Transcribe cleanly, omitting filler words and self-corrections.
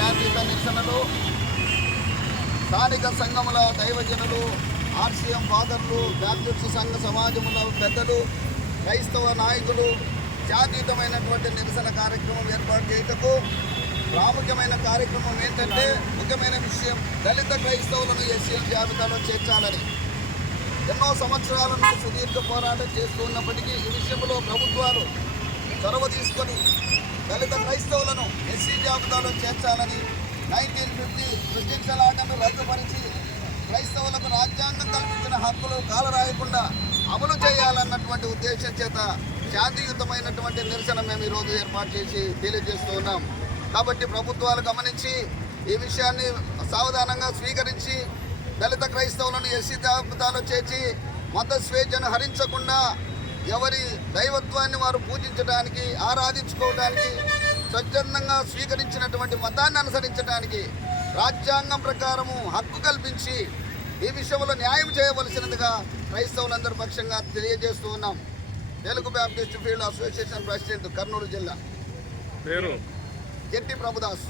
శాంతియుత నిరసనలు స్థానిక సంఘముల దైవజనులు, ఆర్సీఎం ఫాదర్లు, బ్యాప్టిస్ట్ సంఘ సమాజముల పెద్దలు, క్రైస్తవ నాయకులు శాంతియుతమైనటువంటి నిరసన కార్యక్రమం ఏర్పాటు చేయటకు ప్రాముఖ్యమైన కార్యక్రమం ఏంటంటే, ముఖ్యమైన విషయం దళిత క్రైస్తవులను ఎస్సీల జాబితాలో చేర్చాలని. ఎన్నో సంవత్సరాల నుండి సుదీర్ఘ పోరాటం చేస్తూ ఉన్నప్పటికీ ఈ విషయంలో ప్రభుత్వాలు చొరవ తీసుకొని దళిత క్రైస్తవులను ఎస్సీ జాబితాలో చేర్చాలని 1950 ప్రెసిడెన్షియల్ ఆర్డర్ను రద్దుపరిచి క్రైస్తవులకు రాజ్యాంగం కల్పించిన హక్కులు కాలరాయకుండా అమలు చేయాలన్నటువంటి ఉద్దేశం చేత శాంతియుతమైనటువంటి నిరసన మేము ఈరోజు ఏర్పాటు చేసి తెలియజేస్తూ ఉన్నాం. కాబట్టి ప్రభుత్వాలు గమనించి ఈ విషయాన్ని సావధానంగా స్వీకరించి దళిత క్రైస్తవులను ఎస్సీ జాబితాలో చేర్చి మత స్వేచ్ఛను హరించకుండా ఎవరి దైవత్వాన్ని వారు పూజించడానికి, ఆరాధించుకోవడానికి, స్వచ్ఛందంగా స్వీకరించినటువంటి మతాన్ని అనుసరించడానికి రాజ్యాంగం ప్రకారము హక్కు కల్పించి ఈ విషయంలో న్యాయం చేయవలసినదిగా క్రైస్తవులందరి పక్షంగా తెలియజేస్తూ ఉన్నాం. Telugu Baptist field association president, Kurnool జిల్లా. పేరు జెట్టి ప్రభుదాస్.